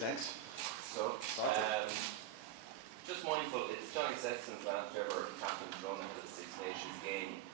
thanks. So, just mindful, it's Johnny Sexton's last ever captain's run ahead of the Six Nations game.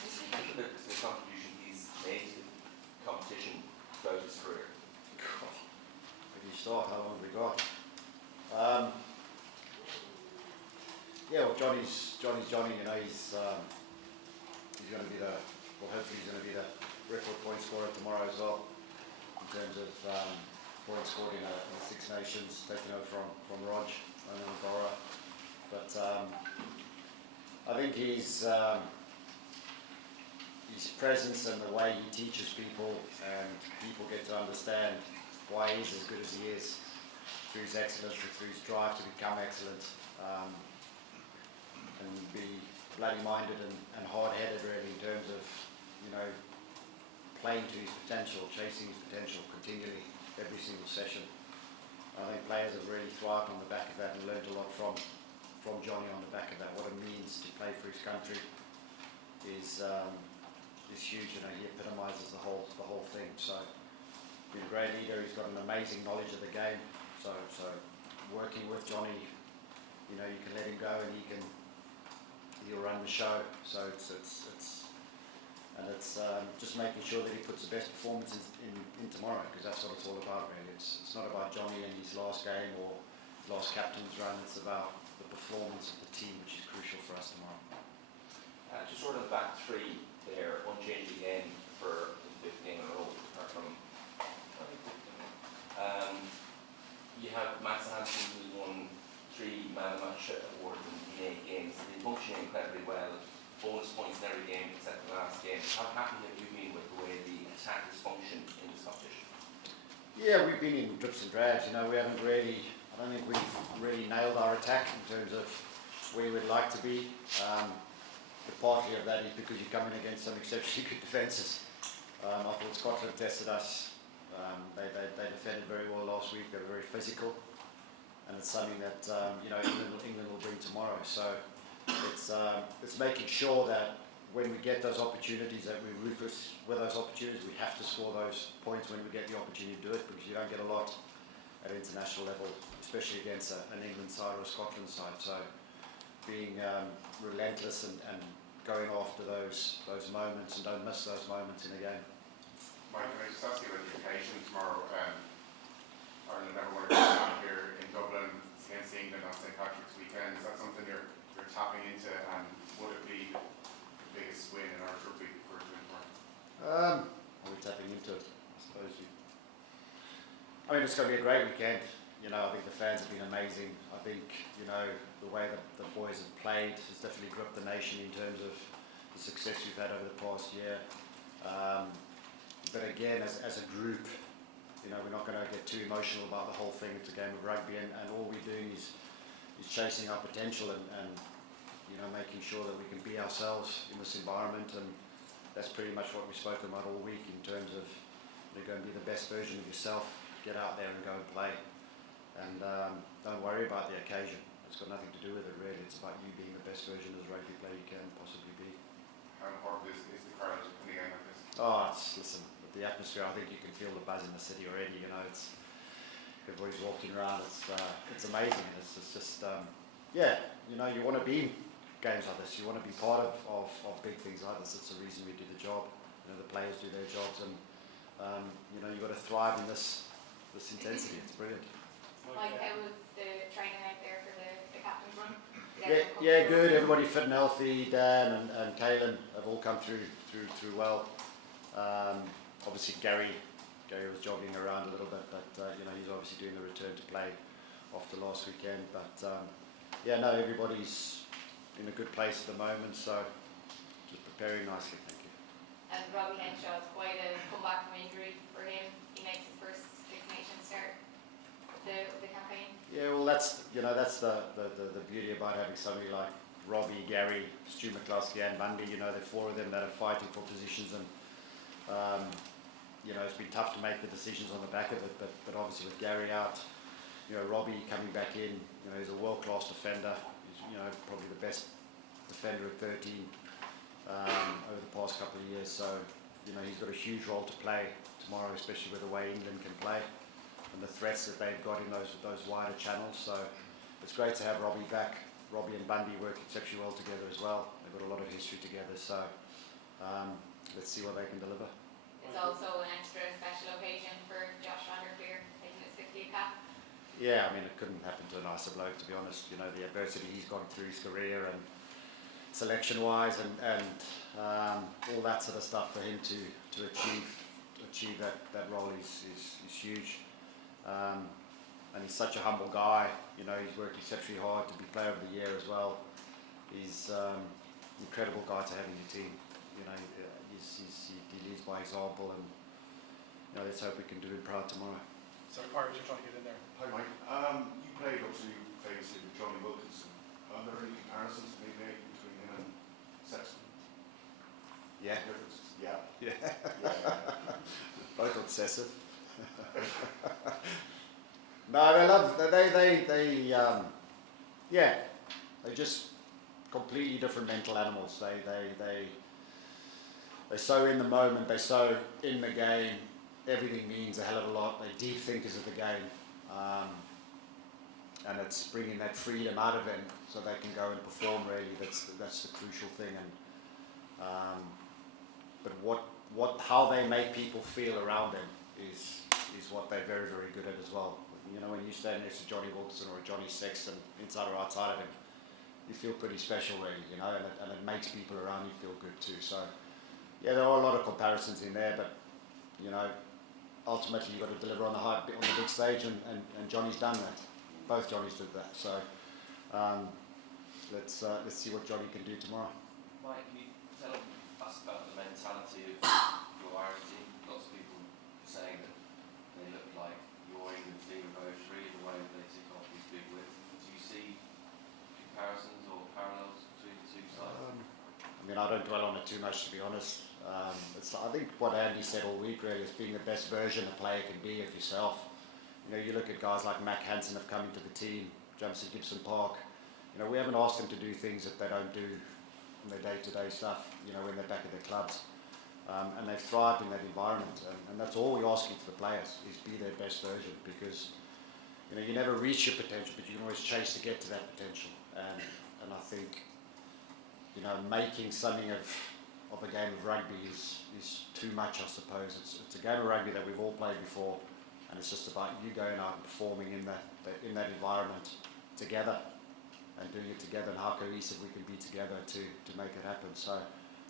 Just think of the contribution he's made to the competition throughout his career. Where do you start? How long have we got? Yeah, well, Johnny's Johnny. You know, he's going to be hopefully he's going to be the record point scorer tomorrow as well, in terms of points scored in the Six Nations, taken over from Rog and Angora. But I think his presence and the way he teaches people, and people get to understand why he's as good as he is, through his excellence, through his drive to become excellent, and be bloody minded and hard-headed really, in terms of, you know, playing to his potential, chasing his potential continually every single session. I think players have really thrived on the back of that and learned a lot from Johnny on the back of that. What it means to play for his country is huge. You know, he epitomises the whole thing. So he's a great leader. He's got an amazing knowledge of the game. So working with Johnny, you know, you can let him go and he'll run the show. So it's just making sure that he puts the best performance in tomorrow, because that's what it's all about really. It's not about Johnny and his last game or last captain's run. It's about the performance of the team, which is crucial for us tomorrow. Just sort of back three there, unchanged again for the 15 in a row, apart from you have Max Hansen, who's won 3 Man of the Match awards in 8 games. They're functioning incredibly well. Bonus points in every game except the last game. How happy have you been with the way the attack has functioned in this competition? Yeah, we've been in drips and drabs. You know, I don't think we've really nailed our attack in terms of where we'd like to be. But partly of that is because you're coming against some exceptionally good defences. I thought Scotland tested us. They defended very well last week. They were very physical, and it's something that you know, England will bring tomorrow. So it's making sure that when we get those opportunities, that we're ruthless with those opportunities. We have to score those points when we get the opportunity to do it, because you don't get a lot at international level, especially against an England side or a Scotland side. So being relentless and going after those moments, and don't miss those moments in a game. Mike, can I just ask you about the occasion tomorrow? Ireland never won a game down here in Dublin. It's against England on St. Patrick's weekend. Is that something you're tapping into, and would it be the biggest win in Irish rugby for it tomorrow? Are we tapping into it? I suppose I mean, it's going to be a great weekend. You know, I think the fans have been amazing. I think, you know, the way that the boys have played has definitely gripped the nation in terms of the success we've had over the past year. But again, as a group, you know, we're not going to get too emotional about the whole thing. It's a game of rugby, and all we're doing is chasing our potential and you know, making sure that we can be ourselves in this environment. And that's pretty much what we've spoken about all week, in terms of you're going to be the best version of yourself. Get out there and go and play, and don't worry about the occasion. It's got nothing to do with it really. It's about you being the best version of the rugby player you can possibly be. How important is the crowd in a game like this? Oh, listen, with the atmosphere, I think you can feel the buzz in the city already. You know, it's everybody's walking around. It's amazing. It's just yeah, you know, you want to be in games like this. You want to be part of big things like this. It's the reason we do the job. You know, the players do their jobs, and you know, you've got to thrive in this intensity. It's brilliant. Mike, how was the training out there for the captain's run? Yeah, good. Everybody fit and healthy. Dan and Kaylin have all come through well. Obviously Gary was jogging around a little bit, but you know, he's obviously doing the return to play after last weekend. But yeah, no, everybody's in a good place at the moment, so just preparing nicely. Thank you. And Robbie Henshaw's quite a comeback from injury for him. He makes his first Six Nations start of the campaign. Yeah, well, that's the beauty about having somebody like Robbie, Gary, Stu McCluskey and Bundy. You know, the 4 of them that are fighting for positions, and you know, it's been tough to make the decisions on the back of it, but obviously with Gary out, you know, Robbie coming back in, you know, he's a world-class defender. He's, you know, probably the best defender at 13 over the past couple of years. So, you know, he's got a huge role to play tomorrow, especially with the way England can play. the threats that they've got in those wider channels. So it's great to have Robbie back. Robbie and Bundy work exceptionally well together as well. They've got a lot of history together, so let's see what they can deliver. It's also an extra special occasion for Josh van der Veer taking his 50th cap. Yeah, I mean, it couldn't happen to a nicer bloke, to be honest. You know, the adversity he's gone through his career and selection-wise and all that sort of stuff for him to achieve that role is huge. And he's such a humble guy. You know, he's worked exceptionally hard to be Player of the Year as well. He's an incredible guy to have in your team. You know, he leads by example, and you know, let's hope we can do him proud tomorrow. Sorry, Irish, you're trying to get in there. Hi Mike, you played obviously famously with Johnny Wilkinson. Are there any comparisons to be made between him and Sexton? Yeah. Differences? Yeah. Yeah. Both obsessive. No, they're just completely different mental animals. They're so in the moment, they're so in the game, everything means a hell of a lot. They're deep thinkers of the game, and it's bringing that freedom out of them so they can go and perform. Really, that's the crucial thing. And but how they make people feel around them is what they're very, very good at as well. You know, when you stand next to Johnny Wilkinson or Johnny Sexton, inside or outside of him, you feel pretty special, really. You know, and it makes people around you feel good too. So, yeah, there are a lot of comparisons in there, but you know, ultimately you've got to deliver on the big stage, and Johnny's done that. Both Johnnies did that. So, let's see what Johnny can do tomorrow. Mike, can you tell us about the mentality of your Irish team? Lots of people saying that they look like your England team of 03, the way they took off these big wins. Do you see comparisons or parallels between the two sides? I mean, I don't dwell on it too much, to be honest. I think what Andy said all week really is being the best version a player can be of yourself. You know, you look at guys like Mac Hansen have come into the team, jumps at Gibson Park. You know, we haven't asked them to do things that they don't do in their day-to-day stuff, you know, when they're back at their clubs. And they've thrived in that environment. And that's all we're asking for the players, is be their best version. Because, you know, you never reach your potential, but you can always chase to get to that potential. And I think, you know, making something of a game of rugby is too much, I suppose. It's a game of rugby that we've all played before, and it's just about you going out and performing in that environment together and doing it together, and how cohesive we can be together to make it happen. So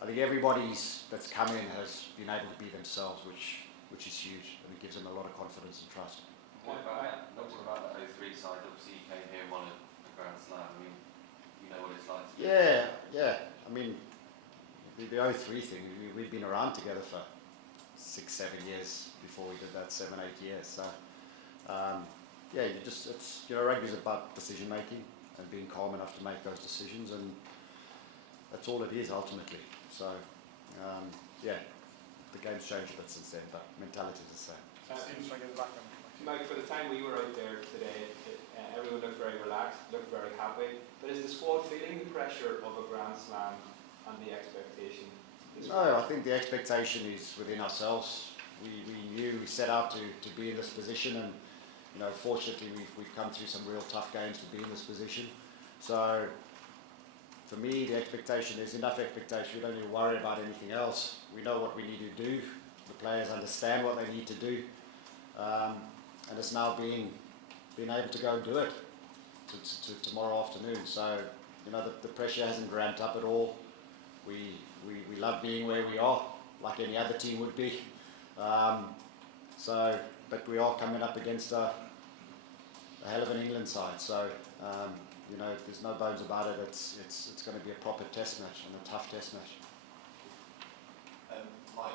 I think everybody that's come in has been able to be themselves, which is huge, and it gives them a lot of confidence and trust. What about that 03 side? Obviously you came here and won a Grand Slam. I mean, you know what it's like to be Yeah. I mean, the 03 thing, we've been around together for 6-7 years before we did that, 7-8 years. So, rugby's about decision making and being calm enough to make those decisions, and that's all it is ultimately. So, the game's changed a bit since then, but mentality is the same. Steve's trying to get the background. Mike, for the time we were out there today, everyone looked very relaxed, looked very happy. But is the squad feeling the pressure of a Grand Slam and the expectation? No, I think the expectation is within ourselves. We knew, we set out to be in this position, and you know, fortunately we've come through some real tough games to be in this position. So for me, the expectation is enough expectation. We don't need to worry about anything else. We know what we need to do. The players understand what they need to do, and it's now being able to go and do it to tomorrow afternoon. So you know, the pressure hasn't ramped up at all. We love being where we are, like any other team would be. But we are coming up against a hell of an England side. So you know, there's no bones about it. It's going to be a proper test match, and a tough test match. Mike,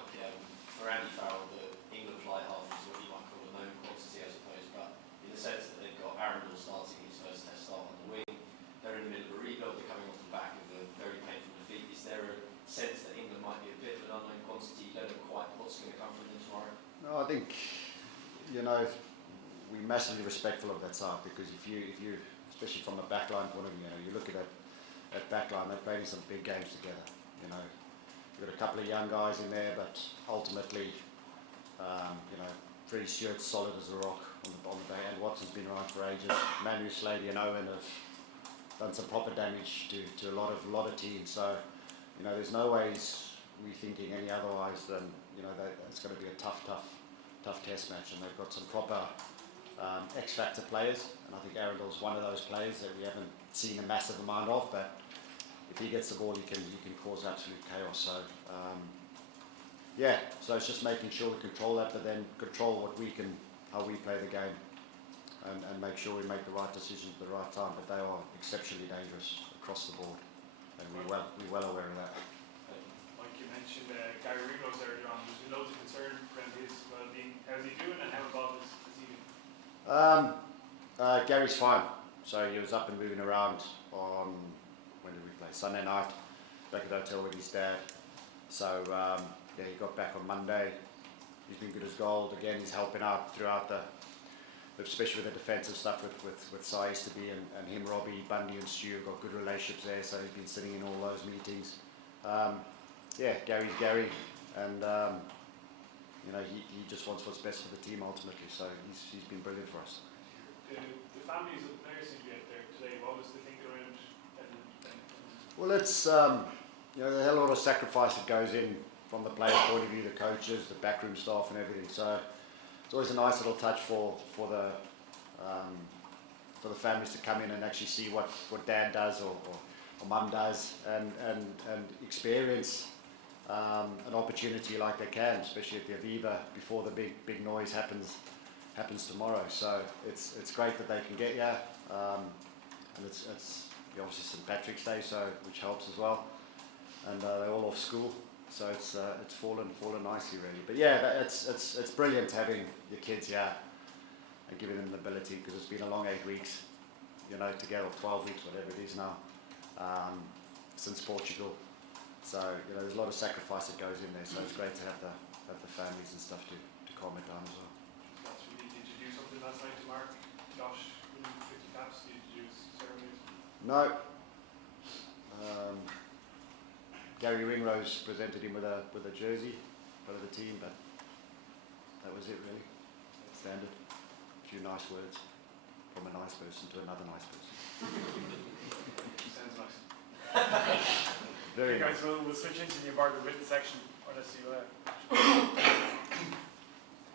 for Andy Farrell, the England fly half is what you might call a known quantity, I suppose, but in the sense that they've got Arundel starting his first test start on the wing, they're in the middle of a rebuild, they're coming off the back of a very painful defeat. Is there a sense that England might be a bit of an unknown quantity? You don't know quite what's going to come from them tomorrow? No, I think, you know, we're massively respectful of that side, because if you especially from a backline point of view, you know, you look at that backline, they're playing some big games together. You know, you've got a couple of young guys in there, but ultimately, you know, Freddie Stewart's solid as a rock on the day, and Watson's been around for ages. Manu, Slady and Owen have done some proper damage to a lot of teams. So, you know, there's no ways we're thinking any otherwise than, you know, it's going to be a tough test match, and they've got some proper X-factor players, and I think Arundel's one of those players that we haven't seen a massive amount of, but if he gets the ball, he can cause absolute chaos. So, yeah, so it's just making sure we control that, but then control how we play the game, and make sure we make the right decisions at the right time. But they are exceptionally dangerous across the board, and we're well aware of that. Mike, you mentioned Gary Ringrose earlier on. There's been loads of concern around his well-being. How's he doing, and how involved is he? Gary's fine. So he was up and moving around on, when did we play? Sunday night, back at the hotel with his dad. So yeah, he got back on Monday. He's been good as gold. Again, he's helping out throughout especially with the defensive stuff with Sais to be and him, Robbie, Bundy and Stu have got good relationships there, so he's been sitting in all those meetings. Yeah, Gary's Gary, and you know, he just wants what's best for the team ultimately, so he's been brilliant for us. The families of the players seem to be out there today. What was the thing around? Well, it's you know, there's a lot of sacrifice that goes in from the players' point of view, the coaches, the backroom staff, and everything. So it's always a nice little touch for the families to come in and actually see what dad does or mum does, and experience an opportunity like they can, especially at the Aviva before the big noise happens tomorrow. So it's great that they can get here, and it's obviously St Patrick's Day, so which helps as well, and they're all off school, so it's fallen nicely really. But yeah, it's brilliant having your kids here and giving them the ability, because it's been a long 8 weeks, you know, together, 12 weeks, whatever it is now, since Portugal. So, you know, there's a lot of sacrifice that goes in there, so it's great to have the families and stuff to calm it down as well. Did you do something last night to mark Josh winning 50 caps? Did you do ceremonies? No. Gary Ringrose presented him with a jersey for the team, but that was it really. Standard. A few nice words from a nice person to another nice person. Sounds nice. Very okay, nice. guys, we'll switch into the embargo written section, unless you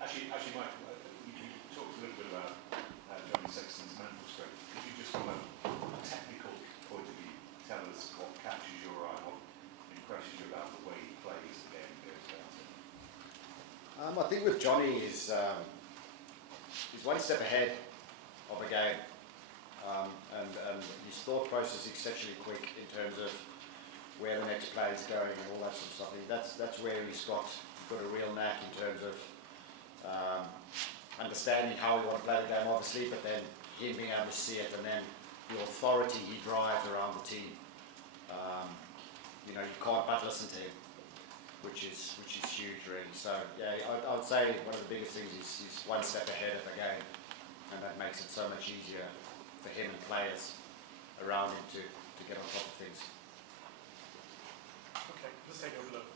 Actually, Mike, you talked a little bit about Johnny Sexton's mental strength. Could you just, from a technical point of view, tell us what catches your eye, what impresses you about the way he plays the game goes down to? I think with Johnny he's one step ahead of a game, and his thought process is exceptionally quick in terms of where the next play is going and all that sort of stuff. I think that's where he's got a real knack in terms of understanding how we want to play the game, obviously, but then him being able to see it, and then the authority he drives around the team. You know, you can't but listen to him, which is huge, really. So yeah, I would say one of the biggest things is he's one step ahead of the game, and that makes it so much easier for him and players around him to get on top of things. okay, let's take a look.